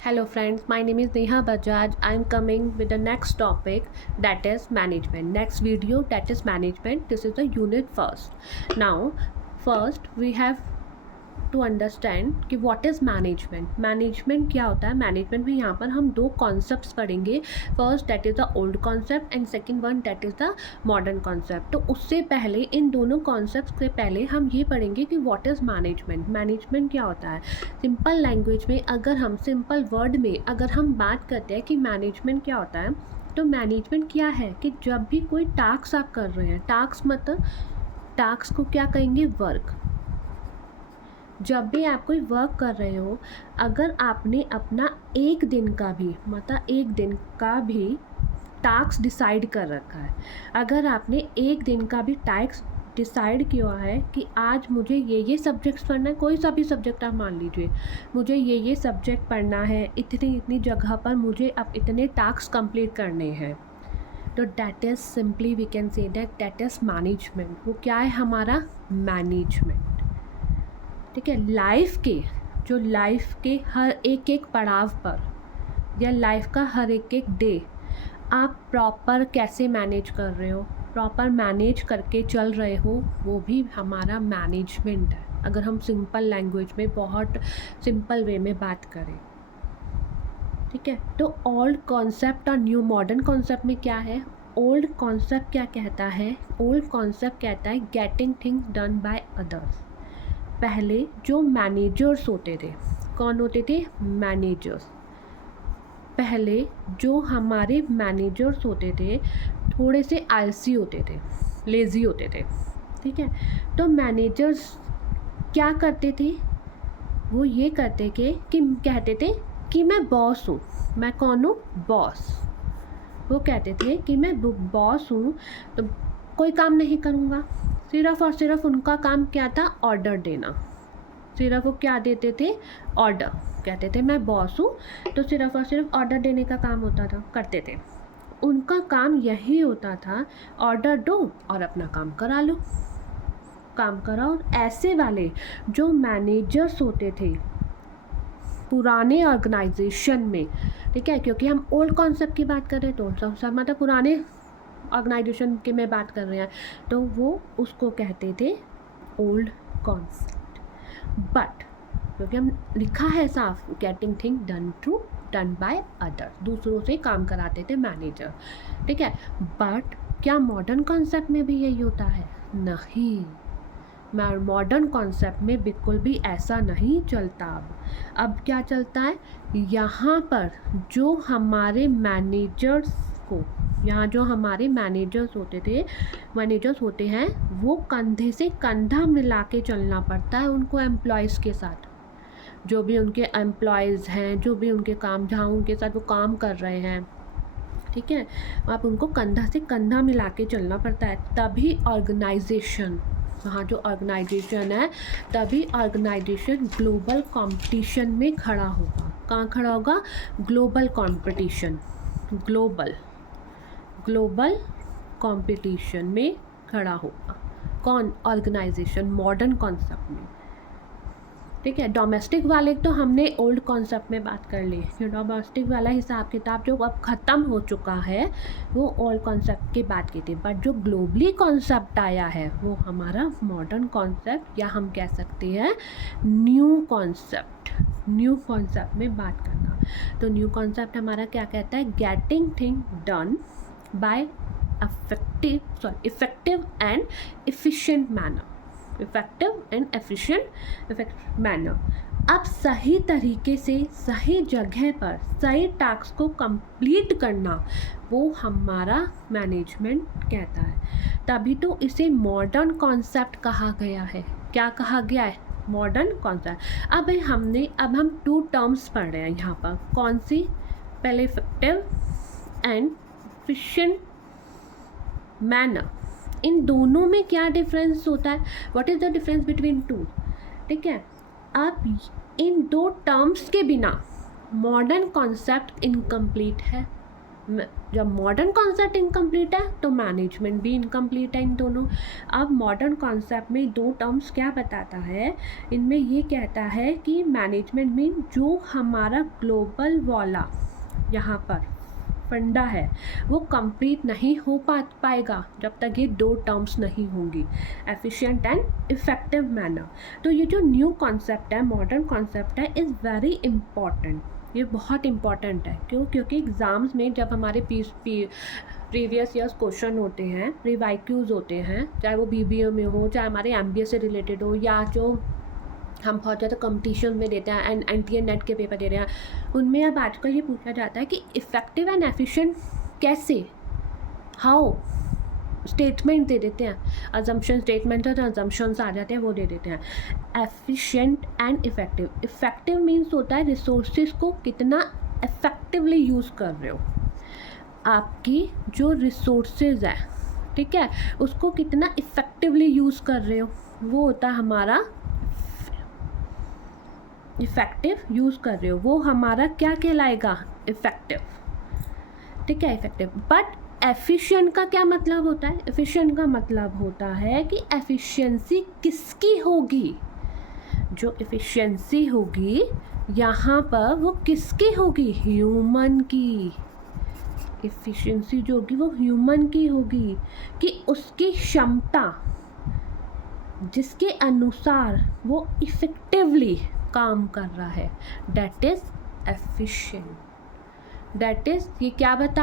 Hello friends, my name is Neha Bajaj. I am coming with the next topic, that is management. Next video, that is management. This is the unit first. Now, first we have to understand कि what is management. Management क्या होता है? Management में यहाँ पर हम दो concepts पढ़ेंगे। First that is the old concept and second one that is the modern concept. तो उससे पहले इन दोनों कॉन्सेप्ट से पहले हम ये पढ़ेंगे कि व्हाट इज़ मैनेजमेंट। मैनेजमेंट क्या होता है? सिंपल लैंग्वेज में अगर हम सिंपल वर्ड में अगर हम बात करते हैं कि मैनेजमेंट क्या होता है, तो मैनेजमेंट क्या है कि जब भी कोई टास्क आप कर रहे हैं, टास्क मतलब टास्क को क्या कहेंगे? वर्क। जब भी आप कोई वर्क कर रहे हो, अगर आपने अपना एक दिन का भी मतलब एक दिन का भी टास्क डिसाइड कर रखा है, अगर आपने एक दिन का भी टास्क डिसाइड किया है कि आज मुझे ये सब्जेक्ट्स पढ़ना है, कोई सा भी सब्जेक्ट आप मान लीजिए, मुझे ये सब्जेक्ट पढ़ना है, इतनी जगह पर मुझे अब इतने टास्क कंप्लीट करने हैं, तो that is simply we can say that is management. वो क्या है? हमारा मैनेजमेंट। ठीक है। लाइफ के हर एक एक पड़ाव पर या लाइफ का हर एक एक डे आप प्रॉपर कैसे मैनेज कर रहे हो, प्रॉपर मैनेज करके चल रहे हो, वो भी हमारा मैनेजमेंट है। अगर हम सिंपल लैंग्वेज में बहुत सिंपल वे में बात करें, ठीक है। तो ओल्ड कॉन्सेप्ट और न्यू मॉडर्न कॉन्सेप्ट में क्या है? ओल्ड कॉन्सेप्ट क्या कहता है? ओल्ड कॉन्सेप्ट कहता है getting things done by others. पहले जो मैनेजर्स होते थे, कौन होते थे? मैनेजर्स। पहले जो हमारे मैनेजर्स होते थे थोड़े से आलसी होते थे, लेज़ी होते थे, ठीक है। तो मैनेजर्स क्या करते थे? वो ये करते थे कि कहते थे कि मैं बॉस हूँ। मैं कौन हूँ? बॉस। वो कहते थे कि मैं बॉस हूँ तो कोई काम नहीं करूँगा। सिर्फ़ और सिर्फ उनका काम क्या था? ऑर्डर देना। सिर्फ वो क्या देते थे? ऑर्डर। कहते थे मैं बॉस हूँ तो सिर्फ और सिर्फ ऑर्डर देने का काम होता था, करते थे। उनका काम यही होता था, ऑर्डर दो और अपना काम करा लो, काम कराओ। ऐसे वाले जो मैनेजर्स होते थे पुराने ऑर्गेनाइजेशन में, ठीक है, क्योंकि हम ओल्ड कॉन्सेप्ट की बात कर रहे हैं तो सब मतलब पुराने ऑर्गेनाइजेशन के में बात कर रहे हैं, तो वो उसको कहते थे ओल्ड कॉन्सेप्ट। बट क्योंकि हम लिखा है साफ, getting thing done by other, दूसरों से काम कराते थे मैनेजर, ठीक है। बट क्या मॉडर्न कॉन्सेप्ट में भी यही होता है? नहीं, मॉडर्न कॉन्सेप्ट में बिल्कुल भी ऐसा नहीं चलता। अब क्या चलता है? यहाँ पर जो हमारे मैनेजर्स को, यहाँ जो हमारे मैनेजर्स होते हैं, वो कंधे से कंधा मिला के चलना पड़ता है उनको एम्प्लॉयज़ के साथ। जो भी उनके एम्प्लॉयज़ हैं, जो भी उनके काम, जहाँ उनके साथ वो काम कर रहे हैं, ठीक है, आप उनको कंधा से कंधा मिला के चलना पड़ता है। तभी ऑर्गेनाइजेशन, वहाँ जो ऑर्गेनाइजेशन है, तभी ऑर्गेनाइजेशन ग्लोबल कंपटीशन में खड़ा होगा। कहाँ खड़ा होगा? ग्लोबल कंपटीशन, ग्लोबल कंपटीशन में खड़ा होगा। कौन? ऑर्गेनाइजेशन, मॉडर्न कॉन्सेप्ट में, ठीक है। डोमेस्टिक वाले तो हमने ओल्ड कॉन्सेप्ट में बात कर ली, डोमेस्टिक वाला हिसाब किताब जो अब ख़त्म हो चुका है, वो ओल्ड कॉन्सेप्ट की बात की थी। बट जो ग्लोबली कॉन्सेप्ट आया है वो हमारा मॉडर्न कॉन्सेप्ट, या हम कह सकते हैं न्यू कॉन्सेप्ट में बात करना। तो न्यू कॉन्सेप्ट हमारा क्या कहता है? Getting thing done by effective and efficient manner. अब सही तरीके से सही जगह पर सही टास्क को कंप्लीट करना, वो हमारा मैनेजमेंट कहता है। तभी तो इसे मॉडर्न कॉन्सेप्ट कहा गया है। क्या कहा गया है? Modern concept. अब हम 2 टर्म्स पढ़ रहे हैं यहाँ पर। कौन सी? पहले इफेक्टिव एंड एफिशिएंट मैनर। इन दोनों में क्या डिफरेंस होता है? What is the difference between two? ठीक है। अब इन 2 टर्म्स के बिना मॉडर्न कॉन्सेप्ट इनकम्प्लीट है। जब मॉडर्न कॉन्सेप्ट इनकम्प्लीट है तो मैनेजमेंट भी इनकम्प्लीट है इन दोनों। अब मॉडर्न कॉन्सेप्ट में दो टर्म्स क्या बताता है, इनमें ये कहता है कि मैनेजमेंट मीन जो हमारा ग्लोबल वाला यहाँ पर फंडा है वो कंप्लीट नहीं हो पाएगा जब तक ये दो टर्म्स नहीं होंगी, एफिशिएंट एंड इफ़ेक्टिव मैनर। तो ये जो न्यू कॉन्सेप्ट है, मॉडर्न कॉन्सेप्ट है, इज़ वेरी इम्पॉर्टेंट, ये बहुत इम्पॉर्टेंट है। क्यों? क्योंकि एग्ज़ाम्स में जब हमारे प्रीवियस ईयर्स क्वेश्चन होते हैं, रिवाइक्यूज़ होते हैं, चाहे वो BBA में हो, चाहे हमारे MBA से रिलेटेड हो, या जो हम बहुत ज़्यादा कंपटीशन में देते हैं एंड NTA नेट के पेपर दे रहे हैं, उनमें अब आजकल ये पूछा जाता है कि इफ़ेक्टिव एंड एफिशिएंट कैसे, हाउ, स्टेटमेंट दे देते हैं, अजम्पशन स्टेटमेंट और अजम्पशंस आ जाते हैं, वो दे देते हैं। Efficient and effective, effective means होता है रिसोर्सेज को कितना इफ़ेक्टिवली यूज़ कर रहे हो, आपकी जो रिसोर्सेज है, ठीक है, उसको कितना इफ़ेक्टिवली यूज़ कर रहे हो, वो होता है हमारा इफ़ेक्टिव यूज़ कर रहे हो, वो हमारा क्या कहलाएगा, इफ़ेक्टिव, ठीक है, इफ़ेक्टिव। बट एफिशिएंट का क्या मतलब होता है? एफिशिएंट का मतलब होता है कि एफिशिएंसी किसकी होगी, जो एफिशिएंसी होगी यहाँ पर वो किसकी होगी, ह्यूमन की। एफिशिएंसी जो होगी वो ह्यूमन की होगी, कि उसकी क्षमता जिसके अनुसार वो इफ़ेक्टिवली काम कर रहा है, that is efficient. That is, ये क्या बताता